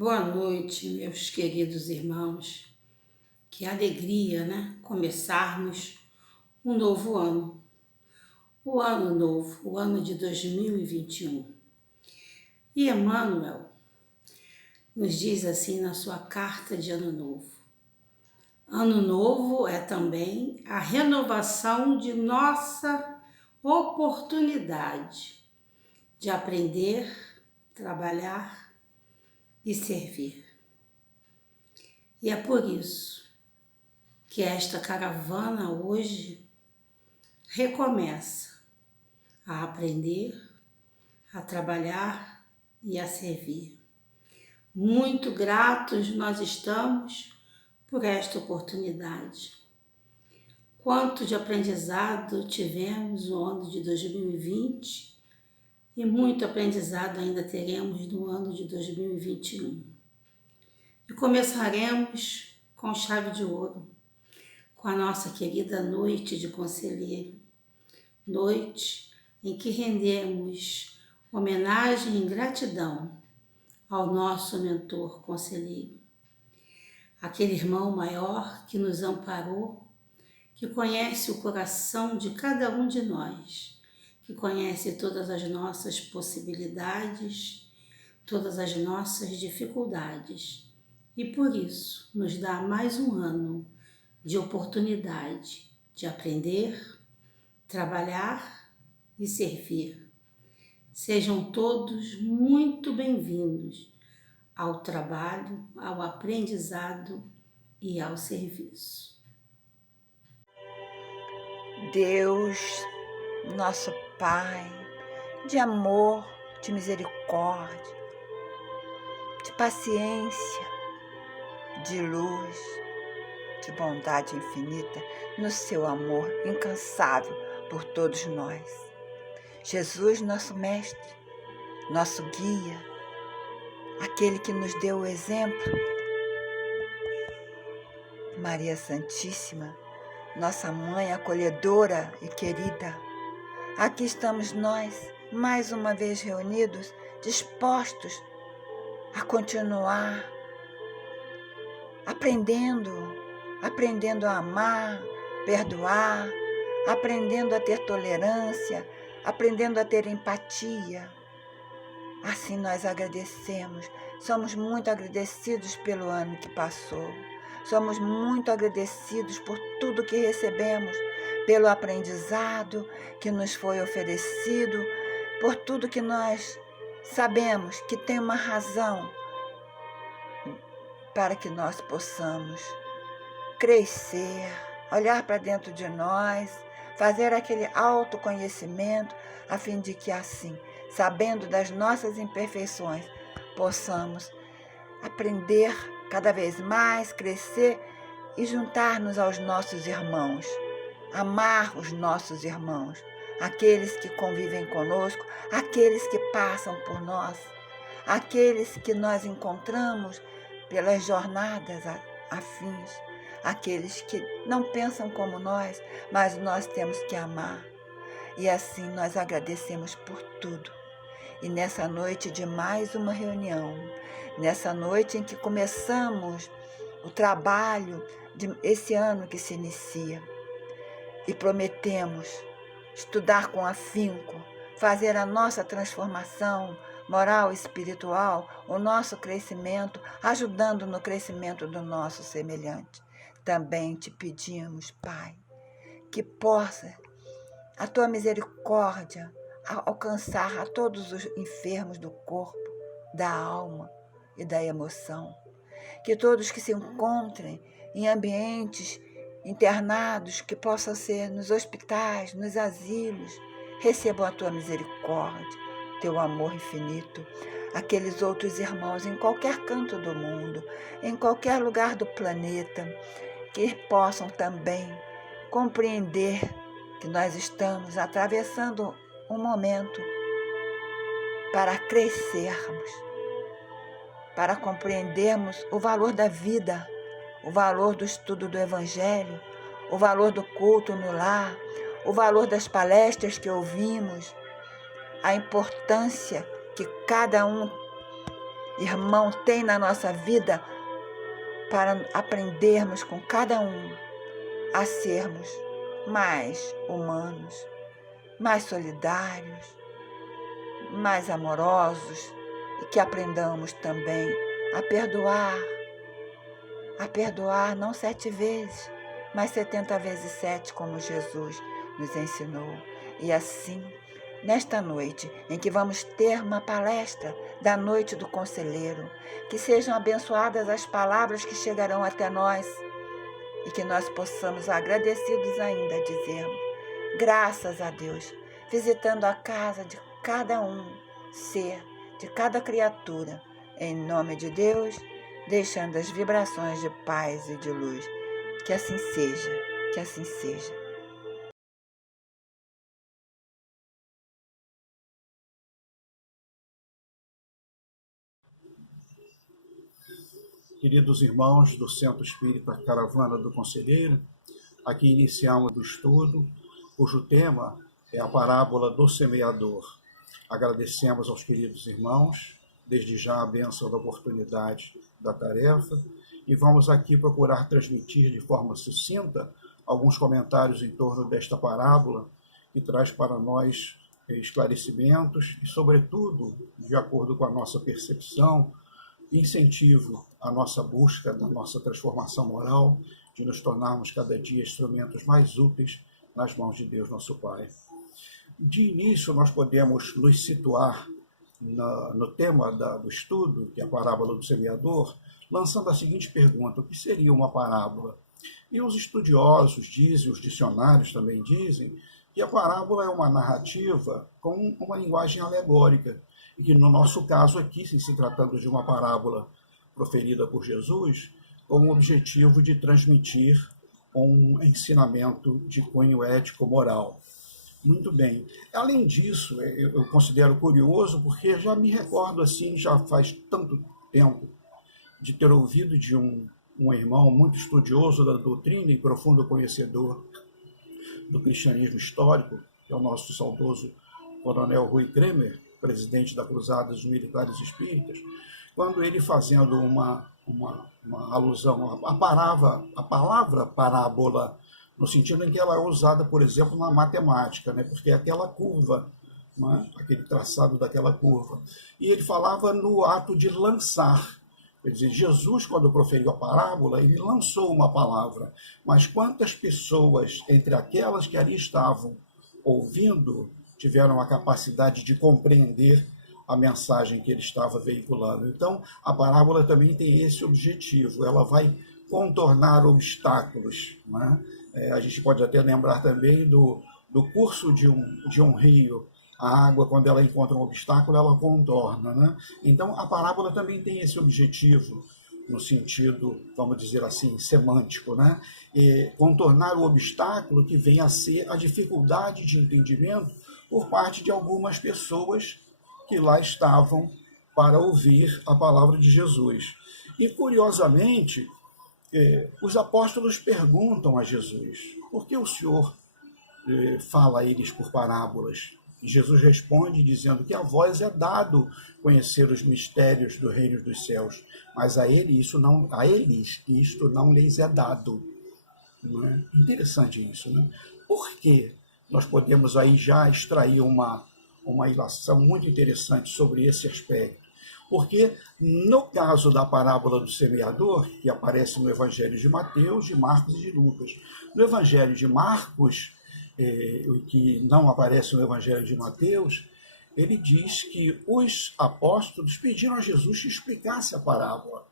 Boa noite, meus queridos irmãos. Que alegria, né? Começarmos um novo ano. O ano novo, o ano de 2021. E Emmanuel nos diz assim na sua carta de Ano Novo. Ano Novo é também a renovação de nossa oportunidade de aprender, trabalhar e servir. E é por isso que esta caravana hoje recomeça a aprender, a trabalhar e a servir. Muito gratos nós estamos por esta oportunidade. Quanto de aprendizado tivemos no ano de 2020 e muito aprendizado ainda teremos no ano de 2021. E começaremos com chave de ouro, com a nossa querida Noite de Conselheiro, noite em que rendemos homenagem e gratidão ao nosso mentor conselheiro, aquele irmão maior que nos amparou, que conhece o coração de cada um de nós, que conhece todas as nossas possibilidades, todas as nossas dificuldades, e por isso nos dá mais um ano de oportunidade de aprender, trabalhar e servir. Sejam todos muito bem-vindos ao trabalho, ao aprendizado e ao serviço. Deus, nosso Pai, de amor, de misericórdia, de paciência, de luz, de bondade infinita, no seu amor incansável por todos nós. Jesus, nosso Mestre, nosso guia, aquele que nos deu o exemplo. Maria Santíssima, nossa Mãe acolhedora e querida, aqui estamos nós, mais uma vez reunidos, dispostos a continuar aprendendo a amar, perdoar, aprendendo a ter tolerância, aprendendo a ter empatia. Assim nós agradecemos, somos muito agradecidos pelo ano que passou. Somos muito agradecidos por tudo que recebemos, pelo aprendizado que nos foi oferecido, por tudo que nós sabemos que tem uma razão para que nós possamos crescer, olhar para dentro de nós, fazer aquele autoconhecimento, a fim de que assim, sabendo das nossas imperfeições, possamos aprender cada vez mais, crescer e juntar-nos aos nossos irmãos, amar os nossos irmãos, aqueles que convivem conosco, aqueles que passam por nós, aqueles que nós encontramos pelas jornadas afins, aqueles que não pensam como nós, mas nós temos que amar. E assim nós agradecemos por tudo. E nessa noite de mais uma reunião, nessa noite em que começamos o trabalho desse ano que se inicia, e prometemos estudar com afinco, fazer a nossa transformação moral e espiritual, o nosso crescimento, ajudando no crescimento do nosso semelhante. Também te pedimos, Pai, que possa a tua misericórdia alcançar a todos os enfermos do corpo, da alma e da emoção. Que todos que se encontrem em ambientes internados, que possam ser nos hospitais, nos asilos, recebam a tua misericórdia, teu amor infinito. Aqueles outros irmãos em qualquer canto do mundo, em qualquer lugar do planeta, que possam também compreender que nós estamos atravessando um momento para crescermos, para compreendermos o valor da vida, o valor do estudo do Evangelho, o valor do culto no lar, o valor das palestras que ouvimos, a importância que cada um irmão tem na nossa vida para aprendermos com cada um a sermos mais humanos, mais solidários, mais amorosos, e que aprendamos também a perdoar não 7 vezes, mas 70 vezes 7, como Jesus nos ensinou. E assim, nesta noite em que vamos ter uma palestra da Noite do Conselheiro, que sejam abençoadas as palavras que chegarão até nós e que nós possamos, agradecidos ainda, dizermos graças a Deus, visitando a casa de cada ser, de cada criatura, em nome de Deus, deixando as vibrações de paz e de luz. Que assim seja, que assim seja. Queridos irmãos do Centro Espírita Caravana do Conselheiro, aqui iniciamos o estudo, cujo tema é a parábola do semeador. Agradecemos aos queridos irmãos, desde já a bênção da oportunidade da tarefa, e vamos aqui procurar transmitir de forma sucinta alguns comentários em torno desta parábola, que traz para nós esclarecimentos e, sobretudo, de acordo com a nossa percepção, incentivo à nossa busca da nossa transformação moral, de nos tornarmos cada dia instrumentos mais úteis nas mãos de Deus, nosso Pai. De início, nós podemos nos situar no tema do estudo, que é a parábola do semeador, lançando a seguinte pergunta: o que seria uma parábola? E os estudiosos dizem, os dicionários também dizem, que a parábola é uma narrativa com uma linguagem alegórica, e que no nosso caso aqui, se tratando de uma parábola proferida por Jesus, com o objetivo de transmitir um ensinamento de cunho ético-moral. Muito bem. Além disso, eu considero curioso, porque já me recordo assim, já faz tanto tempo, de ter ouvido de um irmão muito estudioso da doutrina e profundo conhecedor do cristianismo histórico, que é o nosso saudoso coronel Rui Kremer, presidente da Cruzada dos Militares Espíritas, quando ele, fazendo uma alusão à palavra parábola, no sentido em que ela é usada, por exemplo, na matemática, né? Porque é aquela curva, né? Aquele traçado daquela curva. E ele falava no ato de lançar. Quer dizer, Jesus, quando proferiu a parábola, ele lançou uma palavra, mas quantas pessoas, entre aquelas que ali estavam ouvindo, tiveram a capacidade de compreender a mensagem que ele estava veiculando? Então, a parábola também tem esse objetivo, ela vai contornar obstáculos, né? A gente pode até lembrar também do curso de um rio. A água, quando ela encontra um obstáculo, ela contorna, né? Então, a parábola também tem esse objetivo, no sentido, vamos dizer assim, semântico, né? Contornar o obstáculo que vem a ser a dificuldade de entendimento por parte de algumas pessoas que lá estavam para ouvir a palavra de Jesus. E, curiosamente, os apóstolos perguntam a Jesus: por que o Senhor fala a eles por parábolas? E Jesus responde dizendo que a vós é dado conhecer os mistérios do reino dos céus, mas a eles isto não lhes é dado. Não é? Interessante isso, né? Por quê? Nós podemos aí já extrair uma ilação muito interessante sobre esse aspecto. Porque no caso da parábola do semeador, que aparece no Evangelho de Mateus, de Marcos e de Lucas, no Evangelho de Marcos, que não aparece no Evangelho de Mateus, ele diz que os apóstolos pediram a Jesus que explicasse a parábola.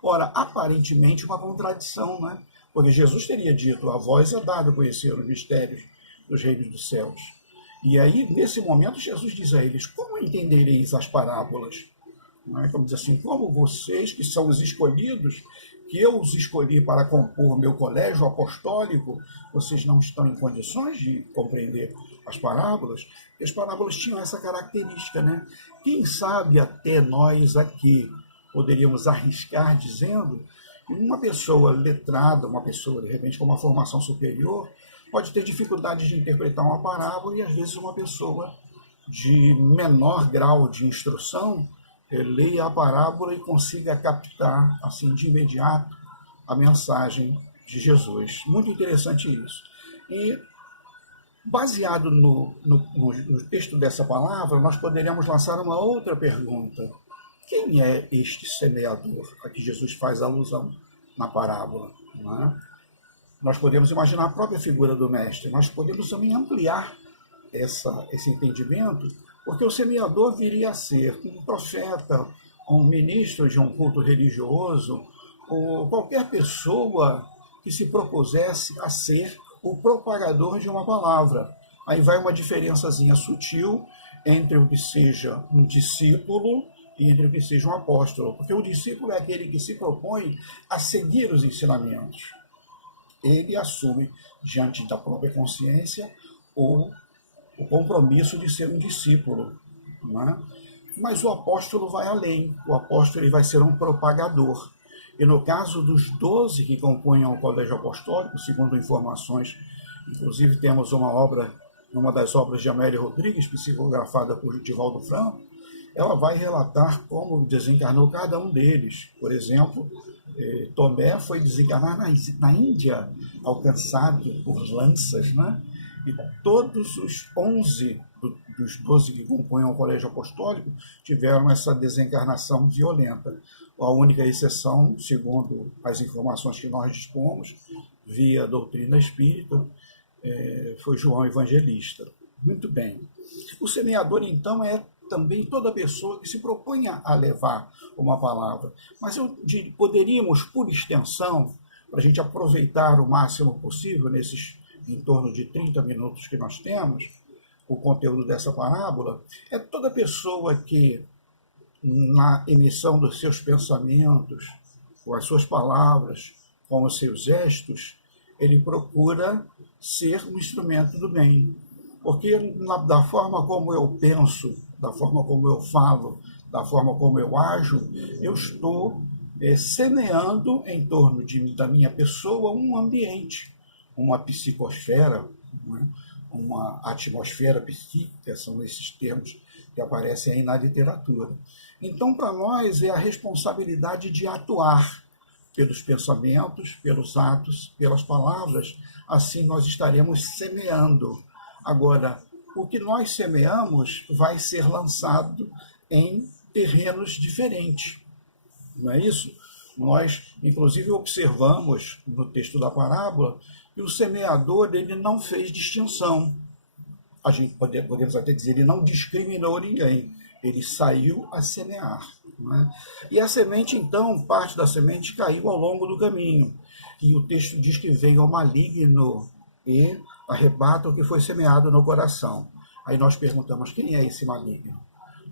Ora, aparentemente uma contradição, né? Porque Jesus teria dito: a vós é dado conhecer os mistérios dos reinos dos céus. E aí, nesse momento, Jesus diz a eles: como entendereis as parábolas? Não é? Como diz assim: como vocês, que são os escolhidos, que eu os escolhi para compor meu colégio apostólico, vocês não estão em condições de compreender as parábolas? Porque as parábolas tinham essa característica, né? Quem sabe até nós aqui poderíamos arriscar dizendo que uma pessoa letrada, uma pessoa, de repente, com uma formação superior, pode ter dificuldade de interpretar uma parábola, e às vezes uma pessoa de menor grau de instrução leia a parábola e consiga captar, assim, de imediato, a mensagem de Jesus. Muito interessante isso. E, baseado no texto dessa palavra, nós poderíamos lançar uma outra pergunta. Quem é este semeador a que Jesus faz alusão na parábola? Não é? Nós podemos imaginar a própria figura do mestre, nós podemos também ampliar esse entendimento, porque o semeador viria a ser um profeta, um ministro de um culto religioso, ou qualquer pessoa que se propusesse a ser o propagador de uma palavra. Aí vai uma diferençazinha sutil entre o que seja um discípulo e entre o que seja um apóstolo, porque o discípulo é aquele que se propõe a seguir os ensinamentos. Ele assume, diante da própria consciência, o compromisso de ser um discípulo. Não é? Mas o apóstolo vai além. O apóstolo ele vai ser um propagador. E no caso dos 12 que compunham o Colégio Apostólico, segundo informações, inclusive temos uma das obras de Amélia Rodrigues, psicografada por Divaldo Franco, ela vai relatar como desencarnou cada um deles. Por exemplo, Tomé foi desencarnar na Índia, alcançado por lanças, né? E todos os 11 dos 12 que compunham o Colégio Apostólico tiveram essa desencarnação violenta. A única exceção, segundo as informações que nós dispomos, via doutrina espírita, foi João Evangelista. Muito bem. O semeador, então, é também toda pessoa que se proponha a levar uma palavra. Mas poderíamos, por extensão, para a gente aproveitar o máximo possível nesses em torno de 30 minutos que nós temos, o conteúdo dessa parábola, é toda pessoa que, na emissão dos seus pensamentos, com as suas palavras, com os seus gestos, ele procura ser um instrumento do bem. Porque da forma como eu penso, da forma como eu falo, da forma como eu ajo, eu estou semeando em torno da minha pessoa um ambiente, uma psicosfera, né? Uma atmosfera psíquica, são esses termos que aparecem aí na literatura. Então, para nós, é a responsabilidade de atuar pelos pensamentos, pelos atos, pelas palavras, assim nós estaremos semeando. Agora, o que nós semeamos vai ser lançado em terrenos diferentes, não é isso? Nós, inclusive, observamos no texto da parábola que o semeador ele não fez distinção. A gente podemos até dizer, ele não discriminou ninguém, ele saiu a semear. Não é? E a semente, então, parte da semente caiu ao longo do caminho. E o texto diz que veio o maligno e arrebata o que foi semeado no coração. Aí nós perguntamos, quem é esse maligno?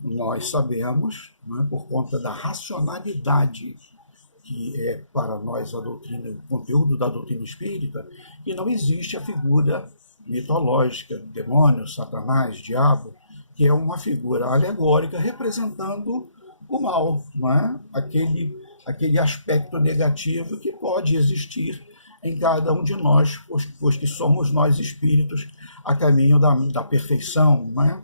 Nós sabemos, não é, por conta da racionalidade que é para nós a doutrina, o conteúdo da doutrina espírita, que não existe a figura mitológica, demônio, Satanás, diabo, que é uma figura alegórica representando o mal, não é? Aquele aspecto negativo que pode existir em cada um de nós, pois que somos nós espíritos a caminho da perfeição, não é?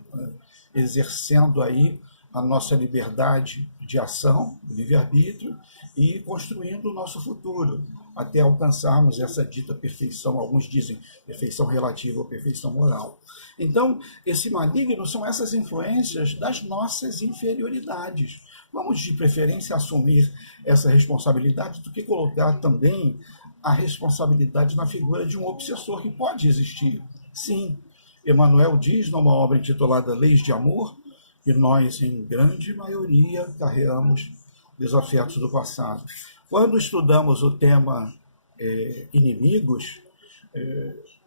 Exercendo aí a nossa liberdade de ação, livre-arbítrio, e construindo o nosso futuro, até alcançarmos essa dita perfeição, alguns dizem perfeição relativa ou perfeição moral. Então, esse maligno são essas influências das nossas inferioridades. Vamos, de preferência, assumir essa responsabilidade do que colocar também a responsabilidade na figura de um obsessor que pode existir. Sim, Emmanuel diz, numa obra intitulada Leis de Amor, que nós, em grande maioria, carregamos desafetos do passado. Quando estudamos o tema inimigos,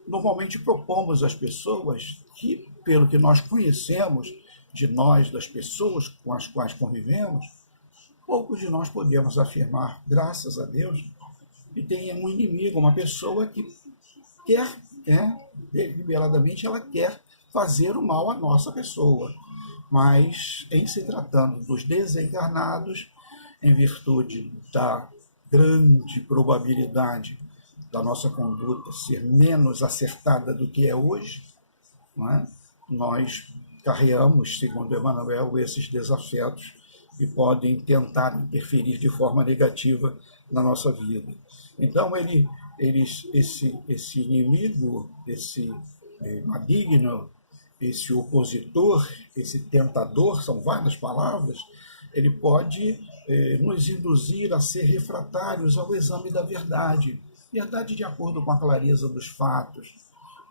normalmente propomos às pessoas que, pelo que nós conhecemos de nós, das pessoas com as quais convivemos, poucos de nós podemos afirmar, graças a Deus, que tem um inimigo, uma pessoa que quer, deliberadamente, ela quer fazer o mal à nossa pessoa. Mas, em se tratando dos desencarnados, em virtude da grande probabilidade da nossa conduta ser menos acertada do que é hoje, não é? Nós carreamos, segundo Emmanuel, esses desafetos e podem tentar interferir de forma negativa na nossa vida. Então, esse inimigo, esse maligno, esse opositor, esse tentador, são várias palavras, ele pode nos induzir a ser refratários ao exame da verdade. Verdade de acordo com a clareza dos fatos,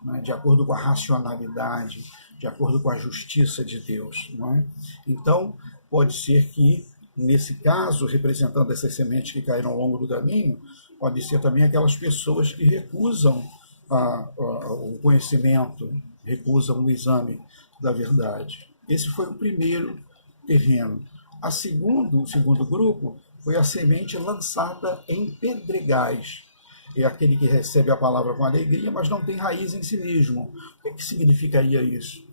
né? De acordo com a racionalidade, de acordo com a justiça de Deus. Não é? Então, pode ser que, nesse caso, representando essas sementes que caíram ao longo do caminho, pode ser também aquelas pessoas que recusam o conhecimento, recusam o exame da verdade. Esse foi o primeiro terreno. O segundo grupo foi a semente lançada em pedregais. É aquele que recebe a palavra com alegria, mas não tem raiz em si mesmo. O que significaria isso?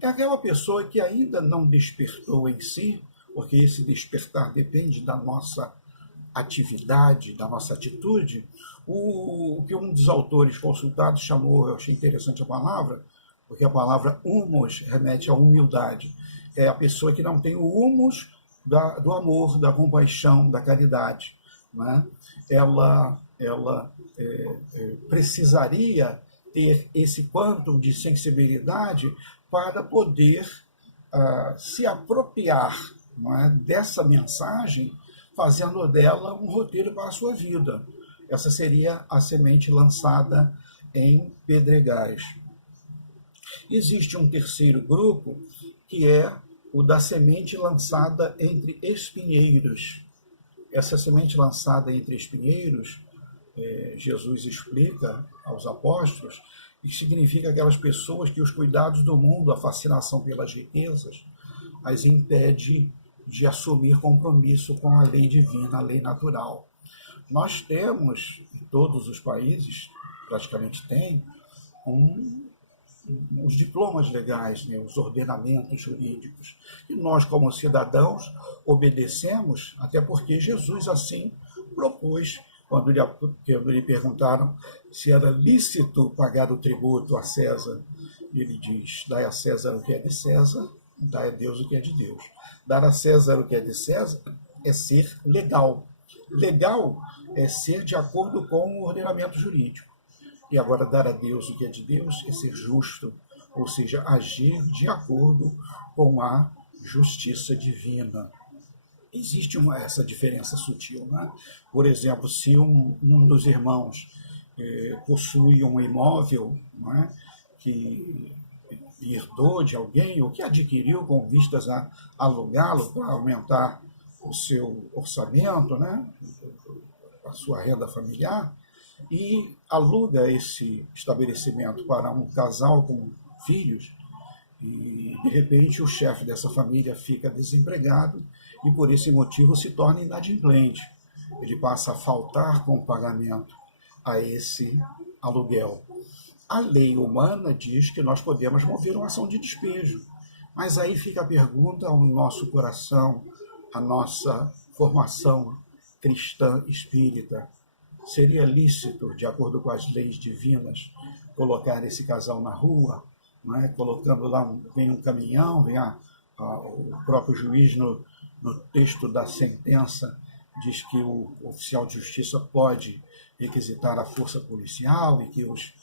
É aquela pessoa que ainda não despertou em si, porque esse despertar depende da nossa atividade, da nossa atitude. O que um dos autores consultados chamou, eu achei interessante a palavra, porque a palavra humus remete à humildade. É a pessoa que não tem o humus do amor, da compaixão, da caridade. Né? Ela precisaria ter esse quantum de sensibilidade para poder se apropriar, não é, dessa mensagem, fazendo dela um roteiro para a sua vida. Essa seria a semente lançada em pedregais. Existe um terceiro grupo, que é o da semente lançada entre espinheiros. Essa semente lançada entre espinheiros, Jesus explica aos apóstolos, que significa aquelas pessoas que os cuidados do mundo, a fascinação pelas riquezas, as impede de assumir compromisso com a lei divina, a lei natural. Nós temos, em todos os países, praticamente tem, os diplomas legais, né, os ordenamentos jurídicos. E nós, como cidadãos, obedecemos, até porque Jesus assim propôs, quando lhe perguntaram se era lícito pagar o tributo a César. Ele diz: dai a César o que é de César, dai a Deus o que é de Deus. Dar a César o que é de César é ser legal. Legal é ser de acordo com o ordenamento jurídico. E agora, dar a Deus o que é de Deus é ser justo, ou seja, agir de acordo com a justiça divina. Existe essa diferença sutil. Né? Por exemplo, se um dos irmãos possui um imóvel, né, que herdou de alguém ou que adquiriu com vistas a alugá-lo para aumentar o seu orçamento, né, a sua renda familiar, e aluga esse estabelecimento para um casal com filhos, e de repente o chefe dessa família fica desempregado e por esse motivo se torna inadimplente. Ele passa a faltar com o pagamento a esse aluguel. A lei humana diz que nós podemos mover uma ação de despejo, mas aí fica a pergunta ao nosso coração, a nossa formação cristã espírita. Seria lícito, de acordo com as leis divinas, colocar esse casal na rua, né? Colocando lá, vem um caminhão, vem o próprio juiz no texto da sentença diz que o oficial de justiça pode requisitar a força policial e que os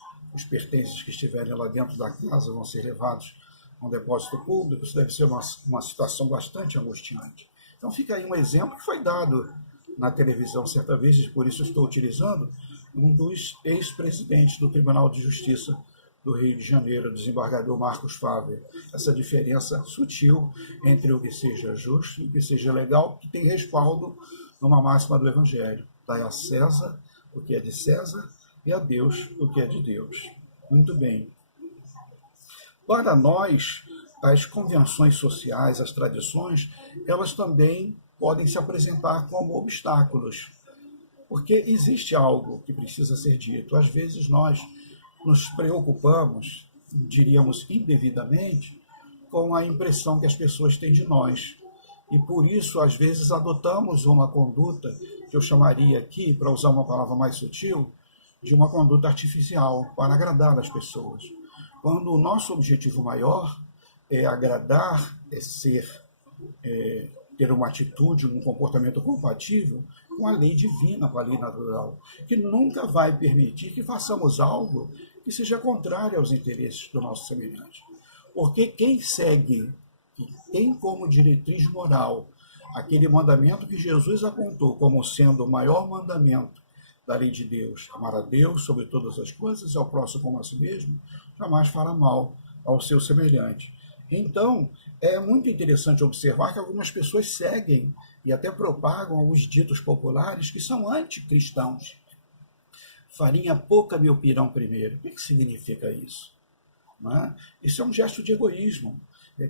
pertences que estiverem lá dentro da casa vão ser levados a um depósito público. Isso deve ser uma situação bastante angustiante. Então fica aí um exemplo que foi dado na televisão certa vez, e por isso estou utilizando, um dos ex-presidentes do Tribunal de Justiça do Rio de Janeiro, o desembargador Marcos Faber. Essa diferença sutil entre o que seja justo e o que seja legal, que tem respaldo numa máxima do Evangelho. Dai a César o que é de César e a Deus o que é de Deus. Muito bem. Para nós, as convenções sociais, as tradições, elas também podem se apresentar como obstáculos, porque existe algo que precisa ser dito. Às vezes nós nos preocupamos, diríamos indevidamente, com a impressão que as pessoas têm de nós. E por isso, às vezes, adotamos uma conduta, que eu chamaria aqui, para usar uma palavra mais sutil, de uma conduta artificial, para agradar as pessoas. Quando o nosso objetivo maior é agradar, é ser, ter uma atitude, um comportamento compatível com a lei divina, com a lei natural, que nunca vai permitir que façamos algo que seja contrário aos interesses do nosso semelhante. Porque quem segue, que tem como diretriz moral aquele mandamento que Jesus apontou como sendo o maior mandamento da lei de Deus, amar a Deus sobre todas as coisas e ao próximo como a si mesmo, jamais fará mal ao seu semelhante. Então, é muito interessante observar que algumas pessoas seguem e até propagam alguns ditos populares que são anticristãos. Farinha pouca, meu pirão primeiro. O que significa isso? Não é? Isso é um gesto de egoísmo.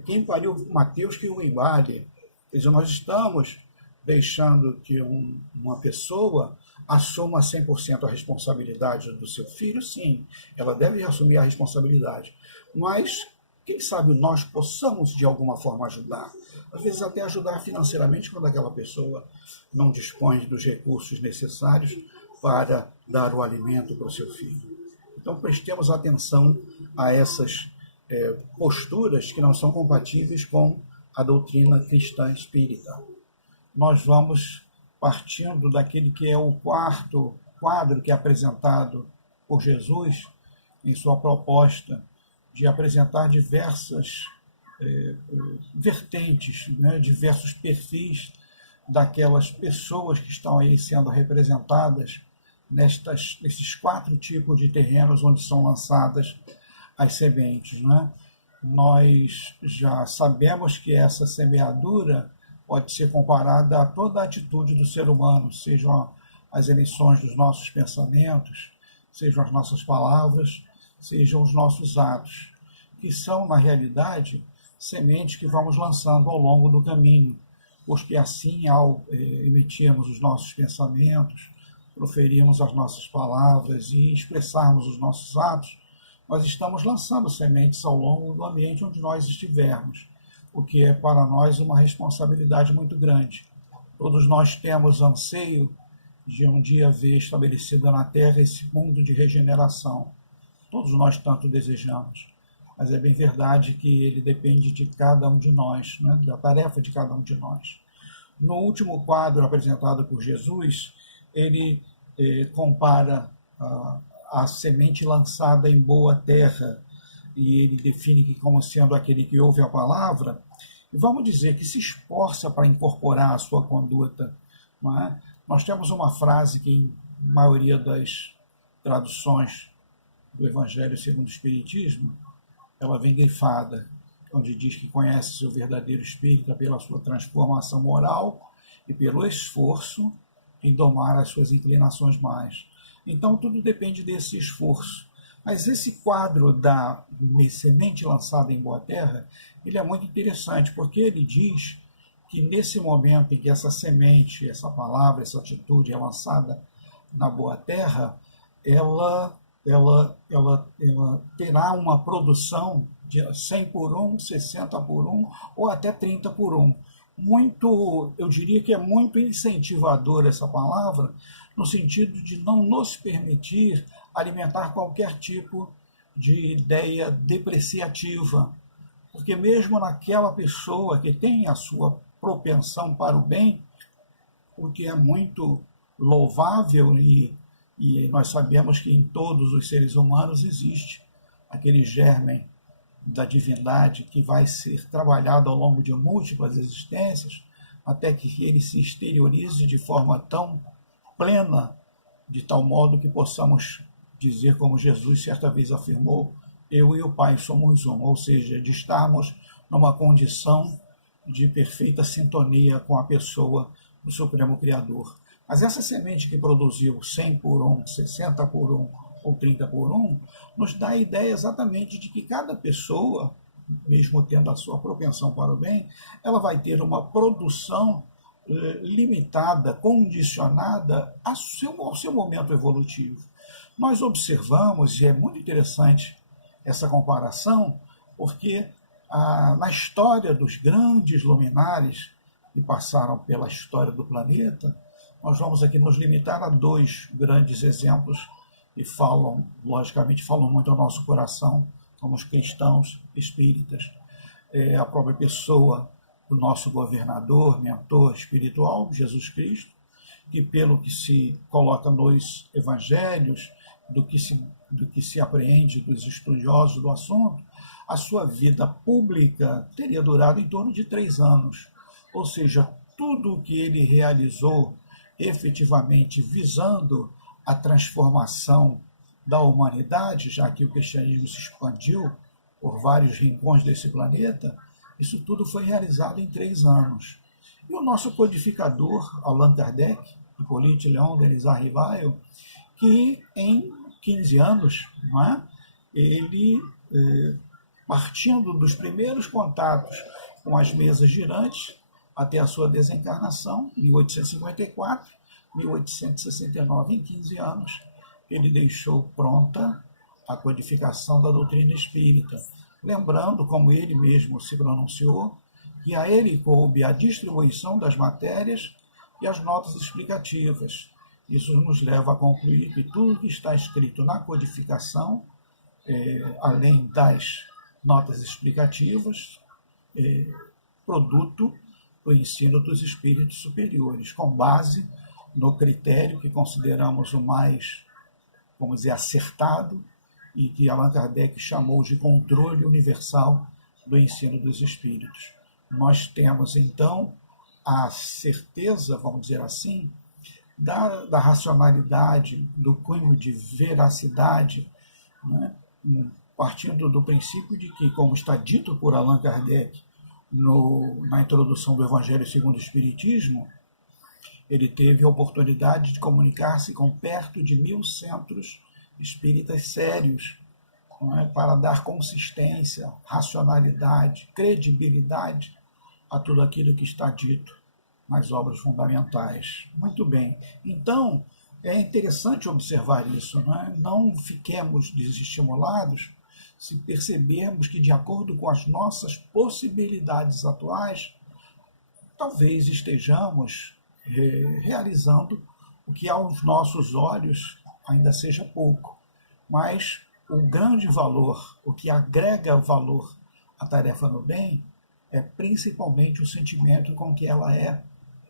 Quem pariu Mateus que o embale. Quer dizer, nós estamos deixando que uma pessoa assuma 100% a responsabilidade do seu filho, sim, ela deve assumir a responsabilidade. Mas, quem sabe nós possamos, de alguma forma, ajudar. Às vezes até ajudar financeiramente quando aquela pessoa não dispõe dos recursos necessários para dar o alimento para o seu filho. Então, prestemos atenção a essas posturas que não são compatíveis com a doutrina cristã espírita. Nós vamos partindo daquele que é o quarto quadro que é apresentado por Jesus em sua proposta de apresentar diversas vertentes, né, diversos perfis daquelas pessoas que estão aí sendo representadas nesses 4 tipos de terrenos onde são lançadas as sementes. Né? Nós já sabemos que essa semeadura pode ser comparada a toda a atitude do ser humano, sejam as emissões dos nossos pensamentos, sejam as nossas palavras, sejam os nossos atos, que são, na realidade, sementes que vamos lançando ao longo do caminho, porque assim, ao emitirmos os nossos pensamentos, proferirmos as nossas palavras e expressarmos os nossos atos, nós estamos lançando sementes ao longo do ambiente onde nós estivermos, o que é para nós uma responsabilidade muito grande. Todos nós temos anseio de um dia ver estabelecido na Terra esse mundo de regeneração. Todos nós tanto desejamos, mas é bem verdade que ele depende de cada um de nós, né? Da tarefa de cada um de nós. No último quadro apresentado por Jesus, ele compara a semente lançada em boa terra, e ele define que como sendo aquele que ouve a palavra, e vamos dizer que se esforça para incorporar a sua conduta. Não é? Nós temos uma frase que, em maioria das traduções do Evangelho segundo o Espiritismo, ela vem grifada, onde diz que conhece seu verdadeiro espírito pela sua transformação moral e pelo esforço em domar as suas inclinações mais. Então, tudo depende desse esforço. Mas esse quadro da semente lançada em boa terra, ele é muito interessante, porque ele diz que nesse momento em que essa semente, essa palavra, essa atitude é lançada na boa terra, ela terá uma produção de 100 por 1, 60 por 1 ou até 30 por 1. Muito, eu diria que é muito incentivador essa palavra, no sentido de não nos permitir alimentar qualquer tipo de ideia depreciativa, porque mesmo naquela pessoa que tem a sua propensão para o bem, o que é muito louvável, e nós sabemos que em todos os seres humanos existe aquele germe da divindade que vai ser trabalhado ao longo de múltiplas existências, até que ele se exteriorize de forma tão plena, de tal modo que possamos dizer, como Jesus certa vez afirmou, eu e o Pai somos um, ou seja, de estarmos numa condição de perfeita sintonia com a pessoa do Supremo Criador. Mas essa semente que produziu 100 por 1, 60 por 1 ou 30 por 1, nos dá a ideia exatamente de que cada pessoa, mesmo tendo a sua propensão para o bem, ela vai ter uma produção limitada, condicionada ao seu momento evolutivo. Nós observamos, e é muito interessante essa comparação, porque na história dos grandes luminares que passaram pela história do planeta, nós vamos aqui nos limitar a 2 grandes exemplos que logicamente falam muito ao nosso coração, como os cristãos espíritas. A própria pessoa do nosso governador, mentor espiritual, Jesus Cristo, que pelo que se coloca nos evangelhos, do que se apreende dos estudiosos do assunto, a sua vida pública teria durado em torno de 3 anos. Ou seja, tudo o que ele realizou efetivamente visando a transformação da humanidade, já que o cristianismo se expandiu por vários rincões desse planeta, isso tudo foi realizado em 3 anos. E o nosso codificador, Allan Kardec, Hippolyte Léon Denis Rivail, que em 15 anos, não é? Ele, partindo dos primeiros contatos com as mesas girantes, até a sua desencarnação, 1854, 1869, em 15 anos, ele deixou pronta a codificação da doutrina espírita, lembrando, como ele mesmo se pronunciou, que a ele coube a distribuição das matérias e as notas explicativas. Isso nos leva a concluir que tudo que está escrito na codificação, além das notas explicativas, produto do ensino dos espíritos superiores, com base no critério que consideramos o mais, vamos dizer, acertado, e que Allan Kardec chamou de controle universal do ensino dos espíritos. Nós temos, então, a certeza, vamos dizer assim, da racionalidade, do cunho de veracidade, né? Partindo do princípio de que, como está dito por Allan Kardec na introdução do Evangelho segundo o Espiritismo, ele teve a oportunidade de comunicar-se com perto de 1000 centros espíritas sérios, não é? Para dar consistência, racionalidade, credibilidade a tudo aquilo que está dito nas obras fundamentais. Muito bem. Então, é interessante observar isso, não é? Não fiquemos desestimulados se percebermos que, de acordo com as nossas possibilidades atuais, talvez estejamos realizando o que aos nossos olhos ainda seja pouco, mas o grande valor, o que agrega valor à tarefa no bem, é principalmente o sentimento com que ela é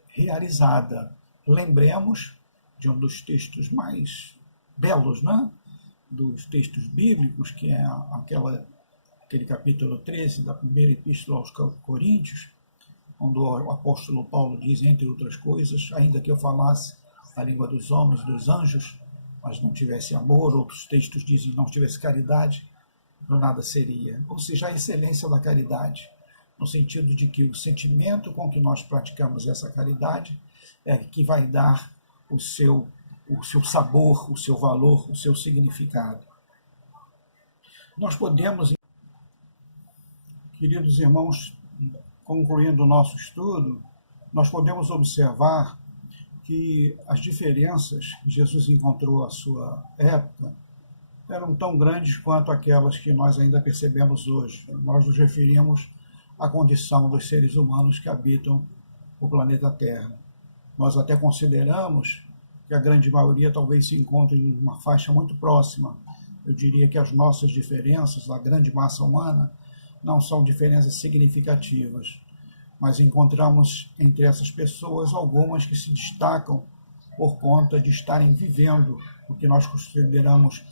realizada. Lembremos de um dos textos mais belos, né? Dos textos bíblicos, que é aquele capítulo 13 da primeira epístola aos Coríntios, onde o apóstolo Paulo diz, entre outras coisas, ainda que eu falasse a língua dos homens e dos anjos, mas não tivesse amor, outros textos dizem, não tivesse caridade, eu nada seria. Ou seja, a excelência da caridade, no sentido de que o sentimento com que nós praticamos essa caridade é que vai dar o seu sabor, o seu valor, o seu significado. Nós podemos, queridos irmãos, concluindo o nosso estudo, nós podemos observar que as diferenças que Jesus encontrou à sua época eram tão grandes quanto aquelas que nós ainda percebemos hoje. Nós nos referimos à condição dos seres humanos que habitam o planeta Terra. Nós até consideramos que a grande maioria talvez se encontre em uma faixa muito próxima. Eu diria que as nossas diferenças, a grande massa humana, não são diferenças significativas, mas encontramos entre essas pessoas algumas que se destacam por conta de estarem vivendo o que nós consideramos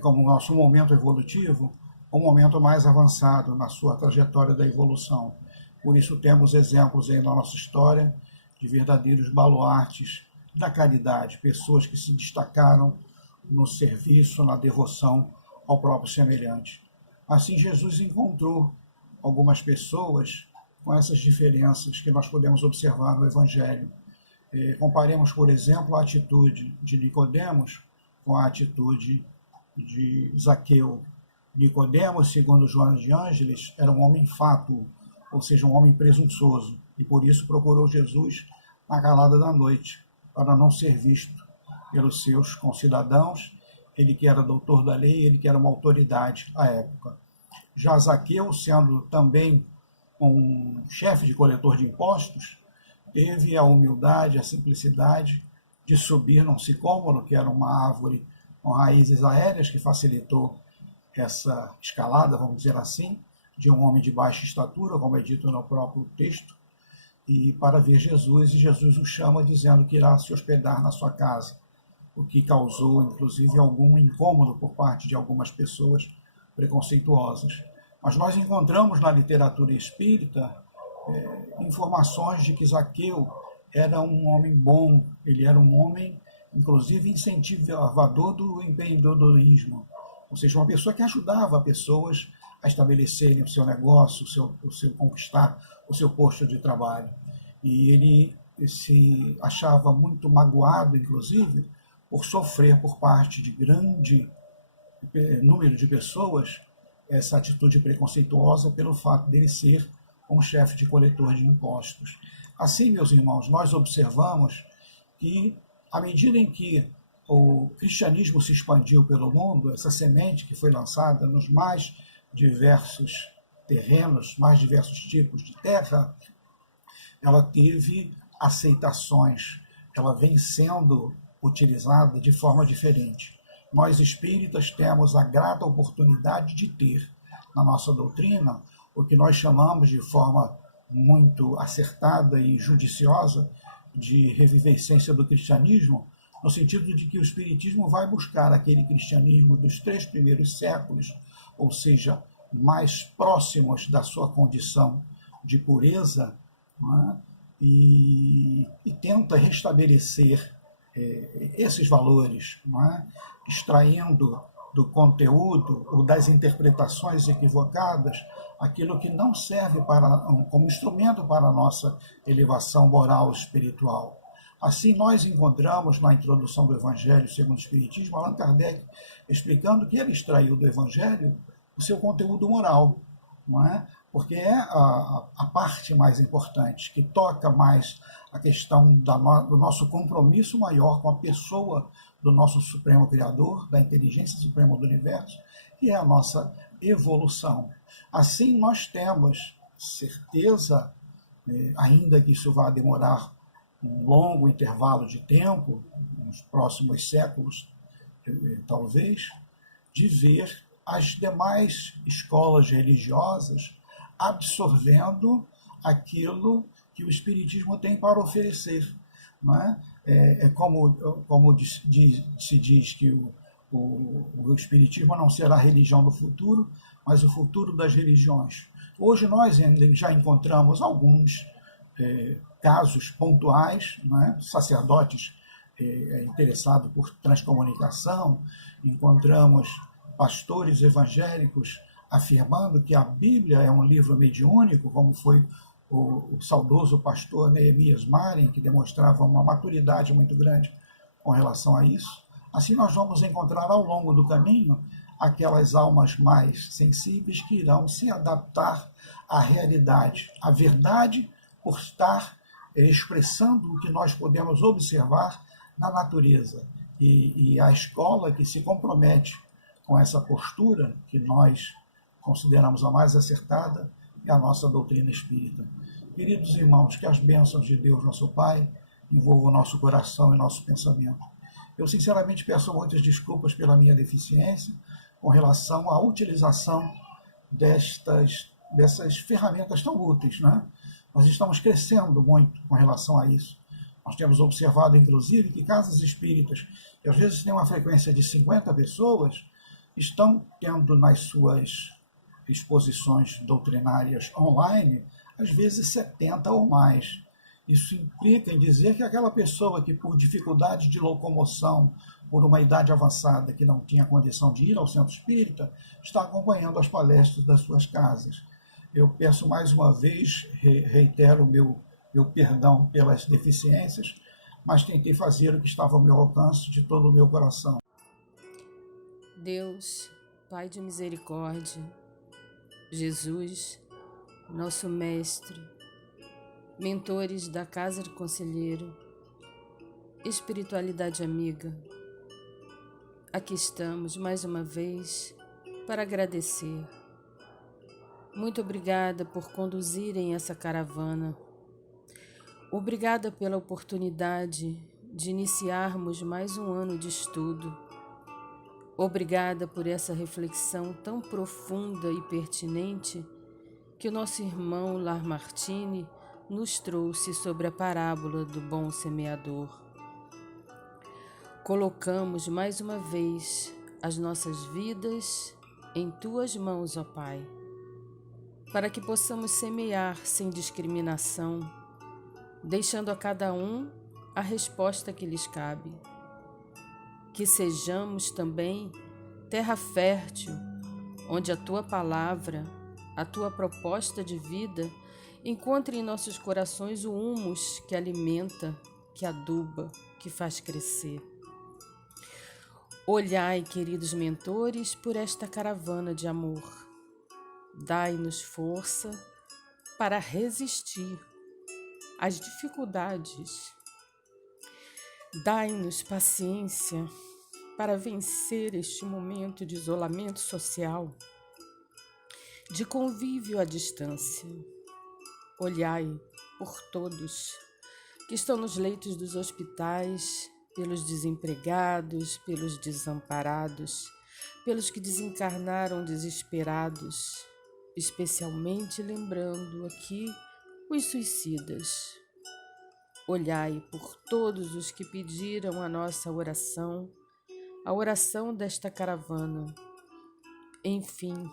como nosso momento evolutivo, um momento mais avançado na sua trajetória da evolução. Por isso temos exemplos aí na nossa história de verdadeiros baluartes da caridade, pessoas que se destacaram no serviço, na devoção ao próprio semelhante. Assim, Jesus encontrou algumas pessoas com essas diferenças que nós podemos observar no Evangelho. Comparemos, por exemplo, a atitude de Nicodemos com a atitude de Zaqueu. Nicodemos, segundo Joana de Ângeles, era um homem fátuo, ou seja, um homem presunçoso, e por isso procurou Jesus na calada da noite, para não ser visto pelos seus concidadãos, ele que era doutor da lei, ele que era uma autoridade à época. Já Zaqueu, sendo também um chefe de coletor de impostos, teve a humildade, a simplicidade de subir num sicômoro, que era uma árvore com raízes aéreas, que facilitou essa escalada, vamos dizer assim, de um homem de baixa estatura, como é dito no próprio texto, e para ver Jesus, e Jesus o chama dizendo que irá se hospedar na sua casa, o que causou, inclusive, algum incômodo por parte de algumas pessoas preconceituosas. Mas nós encontramos na literatura espírita informações de que Zaqueu era um homem bom, ele era um homem, inclusive, incentivador do empreendedorismo, ou seja, uma pessoa que ajudava pessoas a estabelecerem o seu negócio, o seu conquistar o seu posto de trabalho. E ele se achava muito magoado, inclusive, por sofrer por parte de grande número de pessoas essa atitude preconceituosa pelo fato dele ser um chefe de coletor de impostos. Assim, meus irmãos, nós observamos que, à medida em que o cristianismo se expandiu pelo mundo, essa semente que foi lançada nos mais diversos terrenos, mais diversos tipos de terra, ela teve aceitações, ela vem sendo utilizada de forma diferente. Nós espíritas temos a grata oportunidade de ter na nossa doutrina o que nós chamamos de forma muito acertada e judiciosa de revivescência do cristianismo, no sentido de que o espiritismo vai buscar aquele cristianismo dos 3 primeiros séculos, ou seja, mais próximos da sua condição de pureza, não é? e tenta restabelecer esses valores, não é? Extraindo do conteúdo ou das interpretações equivocadas aquilo que não serve como instrumento para a nossa elevação moral e espiritual. Assim, nós encontramos na introdução do Evangelho segundo o Espiritismo, Allan Kardec explicando que ele extraiu do Evangelho o seu conteúdo moral, não é? Porque é a parte mais importante, que toca mais a questão do nosso compromisso maior com a pessoa do nosso Supremo Criador, da inteligência suprema do universo, que é a nossa evolução. Assim, nós temos certeza, ainda que isso vá demorar um longo intervalo de tempo, nos próximos séculos, talvez, de ver as demais escolas religiosas absorvendo aquilo que o Espiritismo tem para oferecer. Não é? Como se diz que o Espiritismo não será a religião do futuro, mas o futuro das religiões. Hoje nós já encontramos alguns casos pontuais, não é? Sacerdotes interessados por transcomunicação, encontramos pastores evangélicos afirmando que a Bíblia é um livro mediúnico, como foi o saudoso pastor Neemias Marin, que demonstrava uma maturidade muito grande com relação a isso. Assim nós vamos encontrar ao longo do caminho aquelas almas mais sensíveis que irão se adaptar à realidade, à verdade, por estar expressando o que nós podemos observar na natureza. E a escola que se compromete com essa postura que nós consideramos a mais acertada é a nossa doutrina espírita. Queridos irmãos, que as bênçãos de Deus, nosso Pai, envolvam o nosso coração e nosso pensamento. Eu sinceramente peço muitas desculpas pela minha deficiência com relação à utilização dessas ferramentas tão úteis, né? Nós estamos crescendo muito com relação a isso. Nós temos observado, inclusive, que casas espíritas, que às vezes têm uma frequência de 50 pessoas, estão tendo nas suas exposições doutrinárias online, às vezes 70 ou mais. Isso implica em dizer que aquela pessoa que, por dificuldade de locomoção, por uma idade avançada, que não tinha condição de ir ao centro espírita, está acompanhando as palestras das suas casas. Eu peço mais uma vez, reitero o meu perdão pelas deficiências, mas tentei fazer o que estava ao meu alcance de todo o meu coração. Deus, Pai de misericórdia, Jesus, nosso Mestre, mentores da Casa do Conselheiro, espiritualidade amiga, aqui estamos mais uma vez para agradecer. Muito obrigada por conduzirem essa caravana. Obrigada pela oportunidade de iniciarmos mais um ano de estudo. Obrigada por essa reflexão tão profunda e pertinente que o nosso irmão Lamartine nos trouxe sobre a parábola do bom semeador. Colocamos mais uma vez as nossas vidas em Tuas mãos, ó Pai, para que possamos semear sem discriminação, deixando a cada um a resposta que lhes cabe. Que sejamos também terra fértil, onde a Tua palavra, a Tua proposta de vida, encontre em nossos corações o humus que alimenta, que aduba, que faz crescer. Olhai, queridos mentores, por esta caravana de amor. Dai-nos força para resistir às dificuldades. Dai-nos paciência para vencer este momento de isolamento social, de convívio à distância. Olhai por todos que estão nos leitos dos hospitais, pelos desempregados, pelos desamparados, pelos que desencarnaram desesperados, especialmente lembrando aqui os suicidas. Olhai por todos os que pediram a nossa oração, a oração desta caravana. Enfim,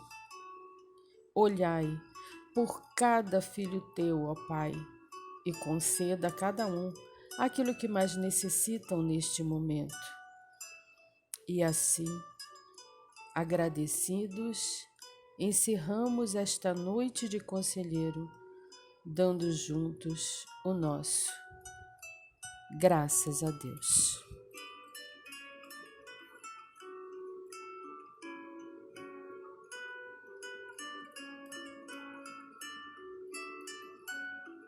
olhai por cada filho teu, ó Pai, e conceda a cada um aquilo que mais necessitam neste momento. E assim, agradecidos, encerramos esta noite de conselheiro, dando juntos o nosso. Graças a Deus.